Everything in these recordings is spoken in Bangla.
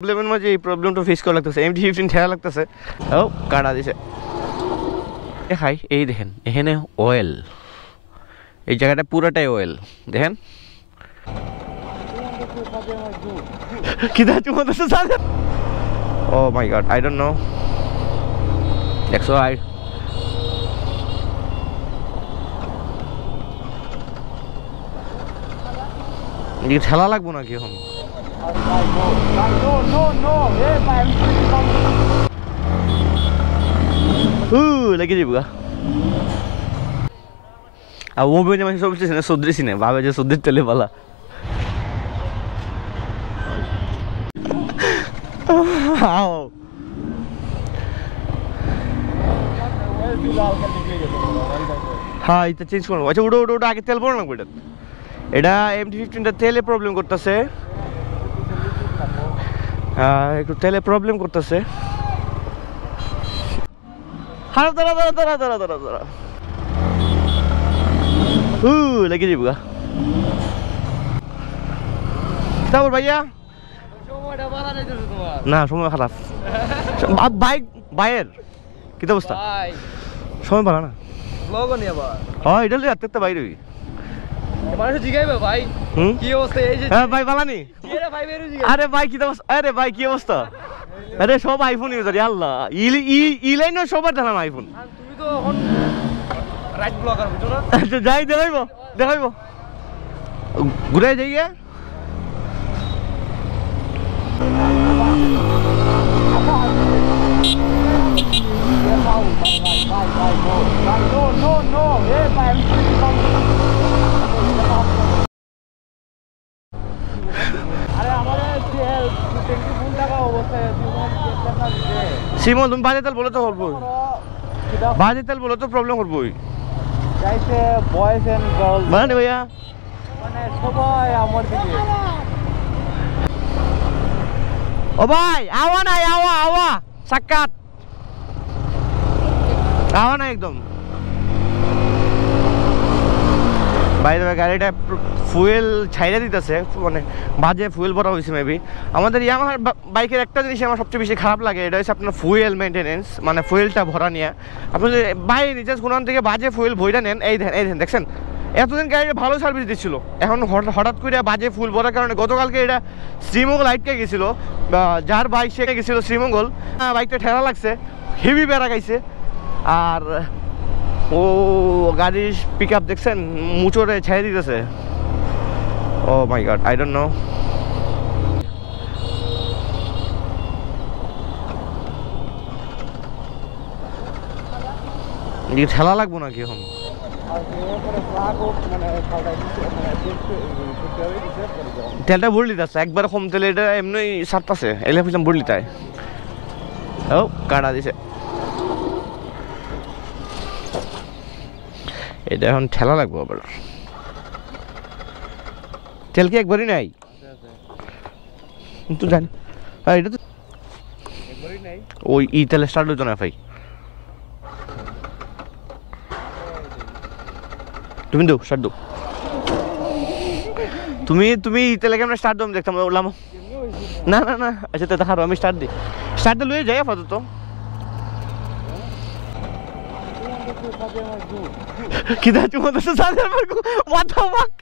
প্রবলেমের মাঝে এই প্রবলেমটা ফেস করা লাগতেছে। MT-15 ঠেলা লাগতেছে। ও কাটা দিছে। দেখাই এই দেখেন এখানে অয়েল, এই জায়গাটা পুরোটাই অয়েল দেখেন। किधर चुमा तो साथ oh my god I don't know that's why ये ठेला লাগবো নাকি এখন लगे जीबगा अब वो भी मैं सब चीज ने सुधरी सी ने बाबा जो सुधर चले वाला हाँ এটা চেঞ্জ করব আচ্ছা ওটা ওটা আগে তেল ভরো না কইটা এটা MT-15 টা তেলে প্রবলেম করতেছে একটু তেলে প্রবলেম করতেছে হারা দাঁড়া দাঁড়া দাঁড়া দাঁড়া দাঁড়া দাঁড়া লেগে যাবো তারপর ভাইয়া সময়টা বাড়া যাইতেছে তোমার না সময় খারাপ বাইক বাইয়ের কি অবস্থা ভাই সময় বাড়া না ব্লগ নি আবার হ্যাঁ এটা লিয়ে আত্মটা বাইরে হই মানুষ জিগাইবে ভাই কি অবস্থা এই যে হ্যাঁ ভাই বালানি আরে ভাই বেরু জিগাই আরে ভাই কি অবস্থা আরে ভাই কি অবস্থা আরে সব আইফোন ইউজার আল্লাহ ইলাইনো সবার জানা আইফোন তুমি তো এখন রাইট ব্লগার বুঝছো না আচ্ছা যাই দেখাইবো দেখাইবো ঘুরে যাইয়া সিমন তুমি বাজে তেল বলে তো করবো বাজে তেল বলে তো প্রবলেম করবোই গাইছে বয়েজ এন্ড গার্লস মানে ভাইয়া মানে সবাই আমার দিকে ও ভাই আওয়া না আওয়া আওয়া সাক্কাত আওয়া না একদম বাইরে গাড়িটা ফুয়েল ছাইড়া দিতেছে মানে বাজে ফুয়েল ভরা হয়েছে মেবি আমাদের ইয়ামাহার বাইকের একটা জিনিস আমার সবচেয়ে বেশি খারাপ লাগে এটা হচ্ছে আপনার ফুয়েল মেনটেনেন্স মানে ফুয়েলটা ভরা নিয়ে আপনি যদি বাইরে নিজে কোন থেকে বাজে ফুয়েল ভইরা নেন এই দেখেন দেখছেন এতদিন গাড়িটা ভালো সার্ভিস দিচ্ছিল এখন হঠাৎ করে বাজে ফুল ভরার কারণে গতকালকে এটা শ্রীমঙ্গল আইটকে গেছিল যার বাইক সে গেছিল শ্রীমঙ্গল বাইকটা ঠেলা লাগছে হেভি বেড়া গাইছে আর ও গাড়ির পিক আপ দেখছেন মুচোরে ছেড়ে দিতেছে ও মাই গড আই ডোন্ট নো ঠেলা লাগবো নাকি এখন তেলটা ভরলি যাচ্ছে একবার কম তেলে এটা এমনি সারতাছে এলে বুঝলাম ভরলি তাই ও কাটা দিছে এটা এখন ঠেলা লাগবো আবার তেল কি একবারই নাই তো জানি এটা তো একবারই নাই ওই ই তেলে স্টার্ট হইতো না ভাই তুমি দাও স্টার্ট দাও তুমি ই তেলে কেমন স্টার্ট দাও দেখতাম বললাম না না না আচ্ছা তো দেখারো আমি স্টার্ট দিই স্টার্ট লয়ে যাই আপাতত किधर चुमंदर से साथ मेरे को what the fuck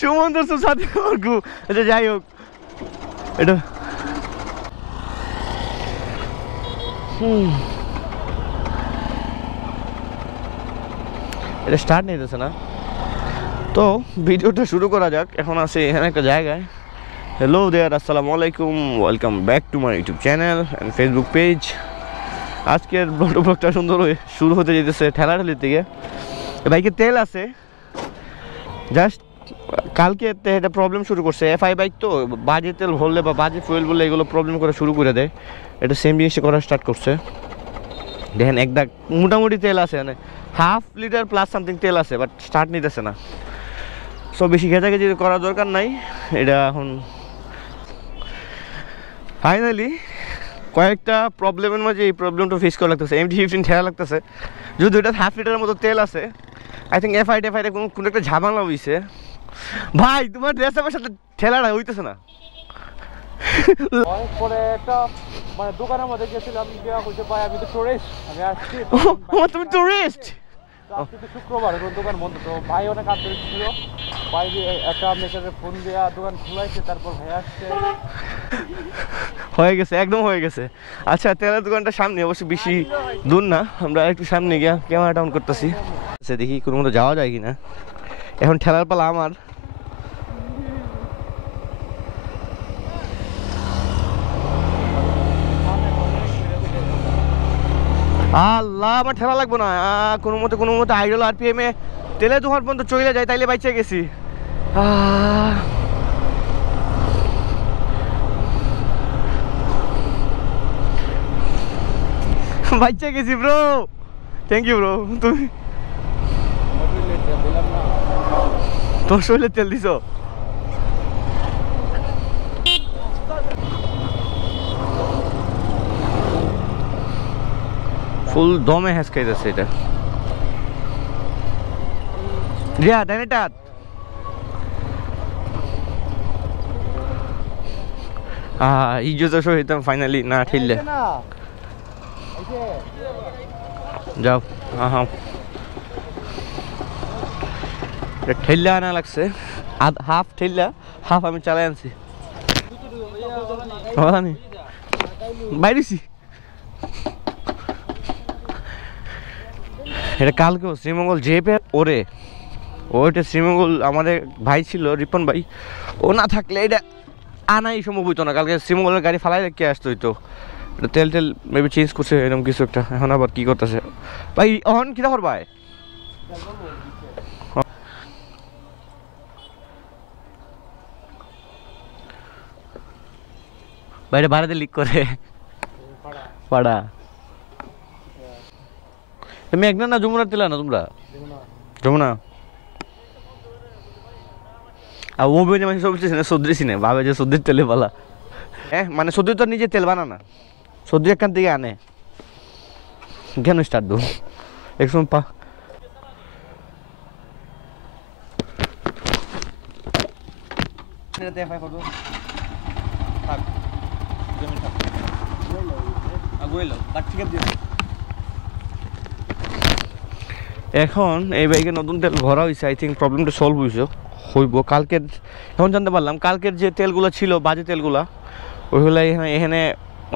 चुमंदर से साथ मेरे को अच्छा যাই হোক এটা এটা স্টার্ট নিতেছে না তো ভিডিওটা শুরু করা যাক এখন আছে এখানে একটা জায়গায় হ্যালো দেয়ার আসসালামু আলাইকুম welcome back to my YouTube channel and Facebook page আজকের ব্লগটা সুন্দর শুরু হতে যেতেছে ঠেলাঠেলির থেকে বাইকে তেল আছে জাস্ট কালকে এটা প্রবলেম শুরু করছে FI বাইক তো বাজে তেল ভরলে বা বাজে ফুয়েল বললে এগুলো প্রবলেম করে শুরু করে দেয় এটা সেম জিনিসটা করা স্টার্ট করছে দেখেন একটা মোটামুটি তেল আছে মানে হাফ লিটার প্লাস সামথিং তেল আছে বাট স্টার্ট নিতেছে না সো বেশি ঘেঁচাঘেঁচি করার দরকার নাই এটা এখন ফাইনালি কয়েকটা প্রবলেমের মাঝে এই প্রবলেমটা ফেস করা লাগতেছে MT-15 ঠেলা লাগতেছে যদি এটা হাফ লিটারের মতো তেল আছে আই থিঙ্ক FI কোনো একটা ঝামেলা হয়েছে ভাই তোমার ড্রেস আমার সাথে ঠেলাটা হইতেছে না পরে একটা মানে দোকানের মধ্যে গেছিলাম, গিয়া কইছে ভাই আমি তো টুরিস্ট, আমি আসছি। তুমি টুরিস্ট? আজকে তো শুক্রবার, এখন দোকান বন্ধ। তো ভাই অনেক আন্তরিক ছিল, ভাই একটা মেকারে ফোন দিয়া দোকান খুলাইছে, তারপর ভাই আসছে। হয়ে গেছে, একদম হয়ে গেছে। আচ্ছা, তেলের দোকানটা সামনে, অবশ্য বেশি দূর না, আমরা একটু সামনে গিয়া ক্যামেরা ডাউন করতেছি। আচ্ছা, দেখি কোনো মতো যাওয়া যায় কিনা। এখন ঠেলার পালা আমার। আল্লাহ, আমার ঠেলা লাগবো না, কোনো মতে আইডল RPM এ তেলে দোকান পর্যন্ত চলে যায়, তাইলে বাইচে গেছি। বাইচে গেছি ব্রো, থ্যাংক ইউ ব্রো। তুমি তোর শরীরে তেল দিছো? ফুল দমে হ্যাস খাইতেছে এটা। রিয়া দেন এটা। ইজ্জত সহিত ফাইনালি না ঠেললে যাও। ঠেললে আনা লাগছে, হাফ ঠেললা, হাফ আমি চালাই আনছি। বাইরেছি এটা কালকেও শ্রীমঙ্গল যেপে ওরে, ওইটা শ্রীমঙ্গল আমাদের ভাই ছিল রিপন ভাই, ও না থাকলে এটা আনাই সম্ভব হইতো না। কালকে শ্রীমঙ্গলের গাড়ি ফালাই রেখে আসতে হইতো। এটা তেল মেবি চেঞ্জ করছে এরকম কিছু একটা, এখন আবার কি করতেছে ভাই। অহন কিরা কর ভাই, বাইরে ভাড়াতে লিক করে পাড়া। মেঘনা না যমুনার তেলা না তোমরা? যমুনা। আর ও বেজে মানে সব সর্দি সিনে ভাবে যে সর্দির তেলে বলা, হ্যাঁ মানে সর্দি তো নিজে তেল বানানা, সর্দি এখান থেকে আনে। কেন স্টার্ট দো এক সময় পা এখন এই বাইকে নতুন তেল ভরা হয়েছে। আই থিঙ্ক প্রবলেমটা সলভ হইব কালকের। এখন জানতে পারলাম কালকের যে তেলগুলো ছিল, বাজে তেলগুলা, ওইগুলো এখানে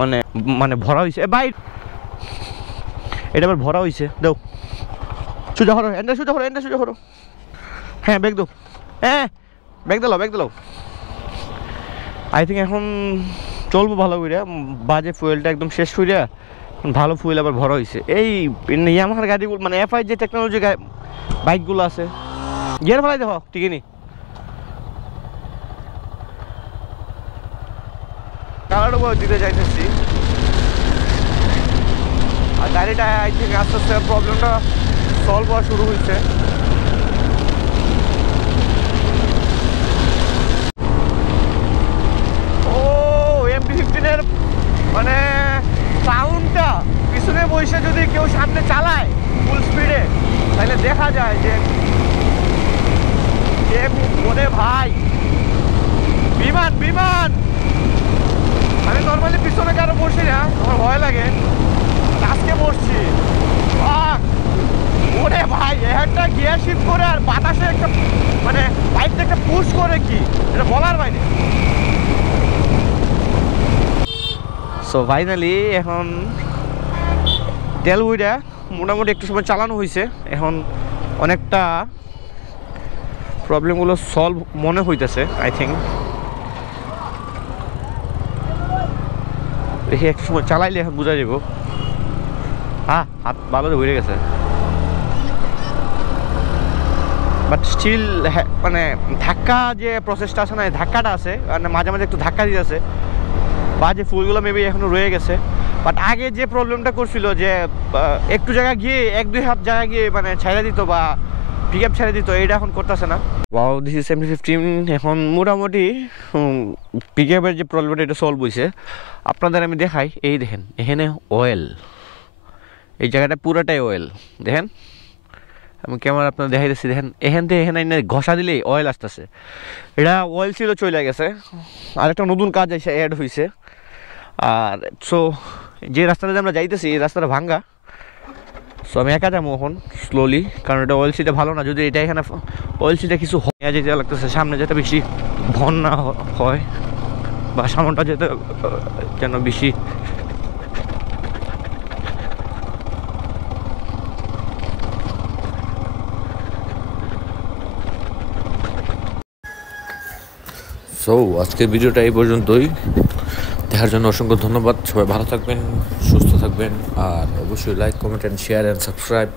মানে মানে ভরা হয়েছে। ভাই এটা আবার ভরা হয়েছে, দাও সোজা করো, এন্ডা সোজা করো। হ্যাঁ ব্যাগ দাও, হ্যাঁ ব্যাগ দিলাও। আই থিঙ্ক এখন চলবো ভালো করে, বাজে ফুয়েলটা একদম শেষ করিয়া ভালো ফুয়েল আবার ভরা হয়েছে। এই ইয়ামাহার গাড়িগুলো মানে FI যে টেকনোলজি বাইকগুলো আছে, গিয়ার ফেলাই দেখো ঠিকই নি। কালারও দিতে যাইতেছি, আর গাড়িটা আই থিঙ্ক আস্তে আস্তে প্রবলেমটা সলভ হওয়া শুরু হয়েছে। ও MT-15 মানে সাউন্ডটা পিছনে বসে যদি কেউ সামনে চালায় ফুল স্পিডে, তাহলে দেখা যায় যে মনে ভাই বিমান। আমি নর্মালি পিছনে কারো বসি না, আমার ভয় লাগে, আজকে বসছি। ওরে ভাই একটা গিয়ার শিফট করে আর বাতাসে একটা মানে বাইকটা একটা পুশ করে, কি এটা বলার বাইরে। সো ফাইনালি এখন তেল বইটা মোটামুটি একটু সময় চালানো হয়েছে, এখন অনেকটা প্রবলেমগুলো সলভ মনে হইতেছে আই থিঙ্ক। দেখি একটু সময় চালাইলে এখন বোঝা যাব। হাত ভালো ঘুরে গেছে, বাট স্টিল মানে ধাক্কা যে প্রসেসটা আছে না, ধাক্কাটা আছে, মানে মাঝে মাঝে একটু ধাক্কা দিয়ে আছে, বা যে ফুলগুলো মেবি এখনো রয়ে গেছে। বাট আগে যে প্রবলেমটা করছিল যে একটু জায়গা গিয়ে 1-2 হাত জায়গা গিয়ে মানে ছেড়ে দিত বা পিক আপ ছেড়ে দিত, এইটা এখন করতেছে না। Wow, this is MT-15। এখন মোটামুটি পিক আপের যে প্রবলেমটা এটা সলভ হয়েছে। আপনাদের আমি দেখাই, এই দেখেন এখানে অয়েল, এই জায়গাটা পুরোটাই অয়েল দেখেন। আমি ক্যামেরা আপনার দেখাই দিচ্ছি, দেখেন এখান থেকে এখানে ঘষা দিলেই অয়েল আসতেছে। এটা অয়েল ছিল চলে গেছে, আর একটা নতুন কাজ এসে অ্যাড হয়েছে। আর সো যে রাস্তাটা আমরা যাইতেছি এই রাস্তাটা ভাঙ্গা, সো আমি একা যাবো এখন স্লোলি, কারণ এটা অয়েল সিটে ভালো না। যদি এটা এখানে অয়েল সিটে কিছু হয় যেতে লাগতেছে, সামনে যেতে বেশি ভন না হয়, বা সামনটা যেতে যেন বেশি সো আজকের ভিডিওটা এই পর্যন্তই। দেখার জন্য অসংখ্য ধন্যবাদ। সবাই ভালো থাকবেন, সুস্থ থাকবেন, আর অবশ্যই like, comment and share and subscribe.